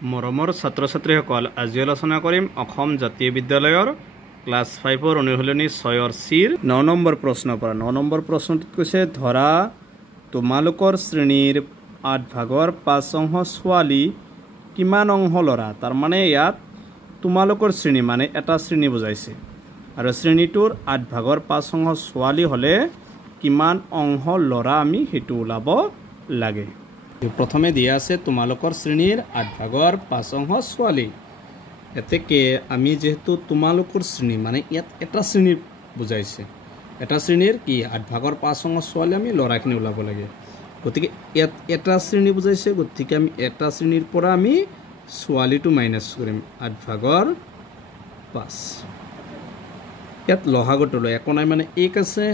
মৰমৰ ছাত্ৰ ছাত্ৰীসকল আজি আলোচনা কৰিম অসম জাতীয় বিদ্যালয়ৰ ক্লাছ 5ৰ অনুশীলনী 6ৰ চিৰ 9 নম্বৰ প্ৰশ্নৰ পৰা 9 নম্বৰ প্ৰশ্নটোত কৈছে ধৰা তোমালোকৰ শ্ৰেণীৰ 8 ভাগৰ 5 অংশ ছোৱালী কিমান অংশ ল'ৰা তাৰ মানে ইয়াত তোমালোকৰ শ্ৰেণী মানে এটা শ্ৰেণী বুজাইছে আৰু শ্ৰেণীটোৰ 8 ভাগৰ 5 অংশ ছোৱালী হলে কিমান অংশ ল'ৰা আমি হেতু ওলাব লাগে প্ৰথমে দিয়া আছে তোমালোকৰ শ্ৰেণীৰ 8 ভাগৰ 5 অংশ ছোৱালী এতেকে আমি যেহেতু তোমালোকৰ শ্ৰেণী মানে ইয়াত এটা শ্ৰেণী বুজাইছে এটা শ্ৰেণীৰ কি 8 ভাগৰ 5 অংশ ছোৱালী আমি ল'ৰাখিনি ওলাব লাগে গতিকে ইয়াত এটা শ্ৰেণী বুজাইছে গতিকে আমি এটা শ্ৰেণীৰ পৰা আমি ছোৱালীটো মাইনাস কৰিম 8 ভাগৰ 5 ইয়াত লহাগটো লৈ একো নাই মানে 1 আছে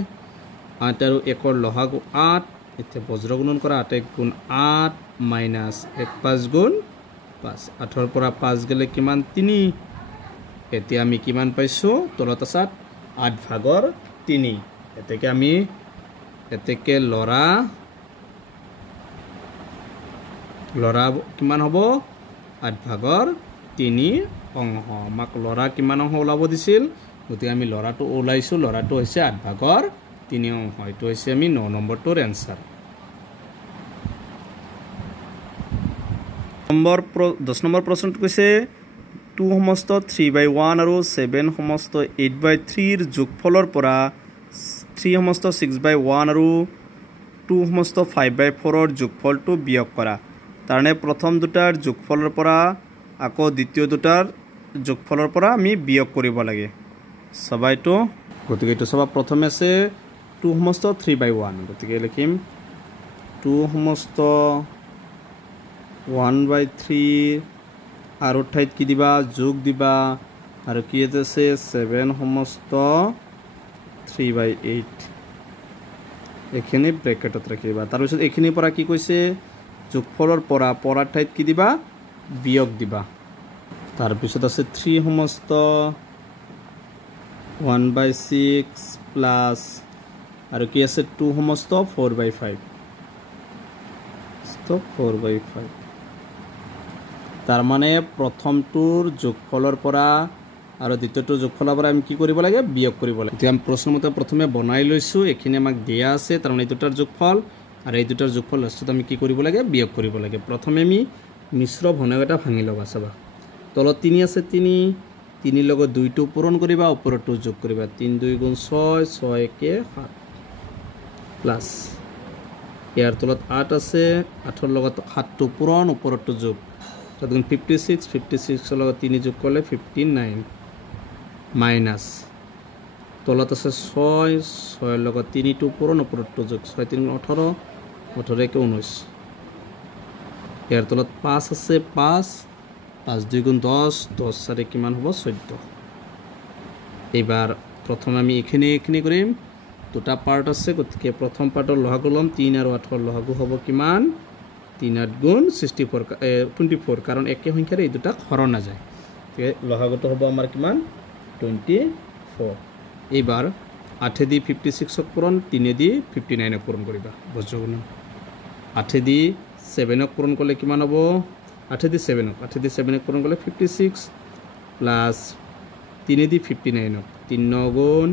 8 আৰু 1ৰ লহাগু 8 इथे बज्र गुणन करा 8 1 गुण 8 माइनस 1 5 गुण 5 8 ৰ পৰা 5 গলে কিমান 3 এতিয়া আমি কিমান পাইছো তলত আছে 8 ভাগৰ 3 এতেকে আমি এতেকে লৰা কিমান হ'ব 8 ভাগৰ 3 অংশ আমাক লৰা কিমান অংশ ওলাব দিছিল গতিকে আমি লৰাটো ওলাইছো লৰাটো হৈছে 8 ভাগৰ 3 অংশ এটো হৈছে আমি 9 নম্বৰটোৰ आंसर 10 নম্বৰ প্ৰশ্নটো কৈছে 2 সমস্ত 3/1 আৰু 7 সমস্ত 8/3 ৰ যোগফলৰ পৰা 3 সমস্ত 6/1 আৰু 2 সমস্ত 5/4 ৰ যোগফলটো বিয়োগ কৰা তাৰনে প্ৰথম দুটাৰ যোগফলৰ পৰা আকৌ দ্বিতীয় দুটাৰ যোগফলৰ পৰা আমি বিয়োগ কৰিব লাগে সবাইটো গতিকে এটো সবা প্ৰথমে আছে 2 সমস্ত 3/1 গতিকে লিখিম 2 সমস্ত 1/3 আৰু ঠাইত কি দিবা যোগ দিবা আৰু কি আছে 7 সমস্ত 3/8 এখানে ব্ৰ্যাকেটত ৰাখিবা তাৰ পিছত এখানে পৰা কি কৈছে যোগফলৰ পৰা পৰাৰ ঠাইত কি দিবা বিয়োগ দিবা তাৰ পিছত আছে 3 সমস্ত 1/6 প্লাস আৰু কি আছে 2 সমস্ত 4/5 তো 4/5 তাৰ মানে প্ৰথমটোৰ যোগফলৰ পৰা আৰু দ্বিতীয়টোৰ যোগফলৰ পৰা আমি কি কৰিব লাগে বিয়োগ কৰিব লাগে এতিয়া আমি প্ৰশ্নমতে প্ৰথমে বনাই লৈছো এখিনি আমাক দিয়া আছে তাৰ মানে এই দুটাৰ যোগফল আৰু এই দুটাৰ যোগফল লাষ্টত আমি কি কৰিব লাগে বিয়োগ কৰিব লাগে প্ৰথমে আমি মিশ্ৰ ঘনক এটা ভাঙি লবা চাবা তলত 3 আছে 3 লগত 2টো পূৰণ কৰিবা ওপৰটো যোগ কৰিবা 3 2 গুণ 6 6 1 7 প্লাস ইয়াৰ তলত 8 আছে 8ৰ লগত 7টো পূৰণ ওপৰটো যোগ তাত 56 56 ৰ লগত 3 যোগ কৰিলে 59 মাইনাস তলত আছে 6 6ৰ লগত 3টো পূৰণ ওপৰটো যোগ 6 3 18 18 1 19 ইয়াৰ তলত 5 আছে 5 5 2 গুণ 10 10 4 কিমান হ'ব 14 এবাৰ প্ৰথম আমি এখিনি কৰিম দুটা পাৰ্ট আছে গতিকে প্ৰথম পাৰ্টৰ লহাগু লম 3 আৰু 8ৰ লহাগু হ'ব কিমান 3 8 গুণ 24 কাৰণ একে সংখ্যাৰে এই দুটা হৰণ না যায় ঠিক লহাগুটো হ'ব আমাৰ কিমান 24 এবাৰ 8 দি 56 ক পূৰণ 3 দি 59 ক পূৰণ কৰিবা বজ্ৰগুণ 8 দি 7 ক পূৰণ কৰিলে কিমান হ'ব 8 দি 7 ক পূৰণ কৰিলে 56 প্লাস 3 দি 59 3 9 গুণ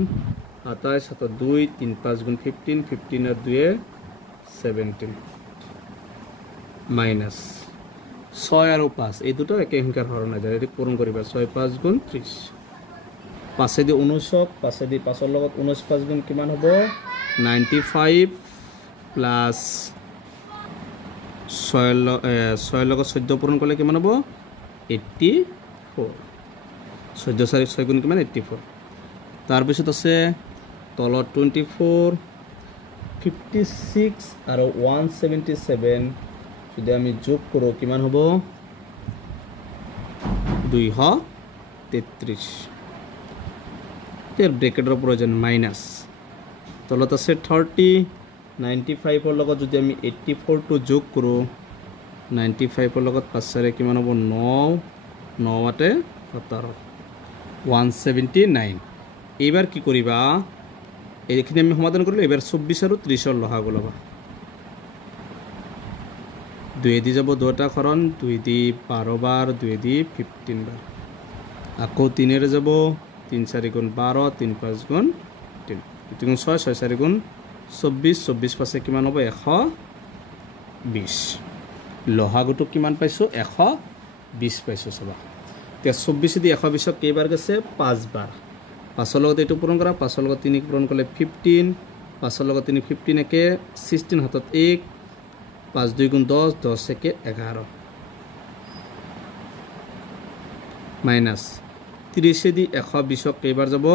27 7 2 3 5 গুণ 15 15 আর 2 17 মাইনাস 6 আৰু 5 এই দুটো একে সংখ্যাৰ হৰণ না যায় এটি পূৰণ কৰিবা 6 5 গুণ 30 5 দি 19 5 দি 5ৰ লগত 19 5 গুণ কিমান হ'ব 95 প্লাস 6 লগত 14 পূৰণ কৰিলে কিমান হ'ব 84 14 4 6 গুণ কিমান 84 তাৰ পিছত আছে তলত 24 56 আৰু 177 যদি আমি যোগ কৰো কিমান হ'ব 233 তেৰ ব্ৰেকেটৰ প্ৰয়োজন মাইনাস তলত আছে 30 95 ৰ লগত যদি আমি 84 টো যোগ কৰো 95 ৰ লগত 5 4 কিমান হ'ব 9 9 8 17 179 এবাৰ কি কৰিবা এইখিনি আমি সমাধান কৰিলে এবাৰ 24 আৰু 30 ৰ লহাগু লবা 2 দি যাব দুটা কাৰণ 2 দি 12 বাৰ 2 দি 15 বাৰ আকৌ 3 ৰে যাব 3 4 গুণ 12 3 5 গুণ 3 3 গুণ 6 6 4 গুণ 24 24 পাছে কিমান হ'ব 120 লহাগুটো কিমান পাইছো 120 পাইছো চাবা তে 24 দি 120 ক কেইবাৰ গছে 5 বাৰ 5 লগত এটো পূৰণ কৰা 5 লগত 3 পূৰণ কৰিলে 15 5 লগত 3 15 একে 16 হাতত 1 5 2 গুণ 10 10 একে 11 মাইনাস 30 দি 120 ক কেইবাৰ যাব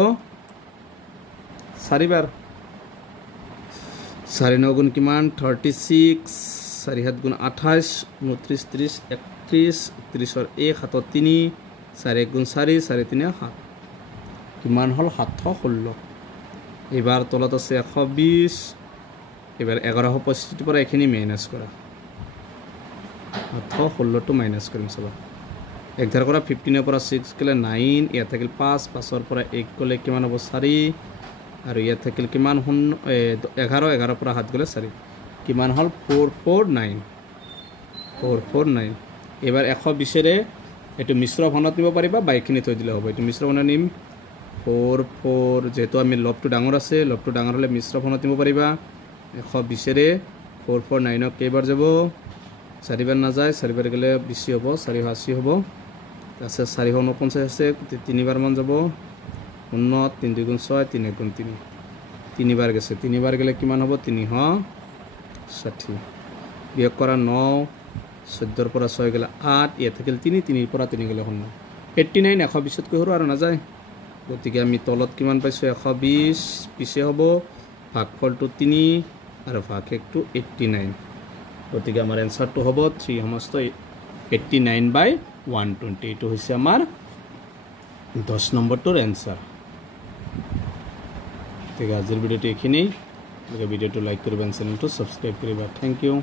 4 বাৰ 4 9 গুণ কিমান 36 4 7 গুণ 28 29 30 31 30 ৰ 1 হাতত 3 4 1 গুণ 4 4 3 7 কিমান হল 716 এবাৰ তলত আছে 120 এবাৰ 1165 পৰা এখিনি মাইনাস কৰা 716 টো মাইনাস কৰিম চাবা 1 ধাৰ কৰা 15 পৰা 6 গলে 9 ইয়া থাকিল 5 5 ৰ পৰা 1 গলে কিমান হ'ব 4 আৰু ইয়া থাকিল কিমান 11 11 পৰা 7 গলে 4 কিমান হল 449 এবাৰ 120 ৰে এটো মিশ্ৰ ঘনত নিব পাৰিবা বাইখিনি থৈ দিলে হ'ব এটো মিশ্ৰ ঘনত নিম 4 যেটো আমি লবটো ডাঙৰ আছে লবটো ডাঙৰ হলে মিশ্ৰ ঘনত নিব পাৰিবা 120 ৰে 449 ক কেইবাৰ যাব 4 বাৰ না যায় 4 বাৰ গলে 20 হ'ব 480 হ'ব আছে 449 আছে 3 বাৰ মান যাব 9 3 2 গুণ 6 3 গুণ 3 3 বাৰ গেছে 3 বাৰ গলে কিমান হ'ব 360 বিয়োগ কৰা 9 14 ৰ পৰা 6 গলে 8 ইয়া থাকিল 3 3 ৰ পৰা 3 গলে 9 89 120 কৈ হৰু আৰু না যায় গতিকে আমি তলত কিমান পাইছো 120 পিছে হ'ব ভাগফলটো 3 আৰু ভাগ 1 টো 89 গতিকে আমাৰ এনসাৰটো হ'ব 3 সমস্ত 89/120 এটো হৈছে আমাৰ 10 নম্বৰটোৰ এনসাৰ ঠিক আছে আজিৰ ভিডিওটো এখিনি ভিডিওটো লাইক কৰিবা চেনেলটো সাবস্ক্ৰাইব কৰিবা থ্যাংক ইউ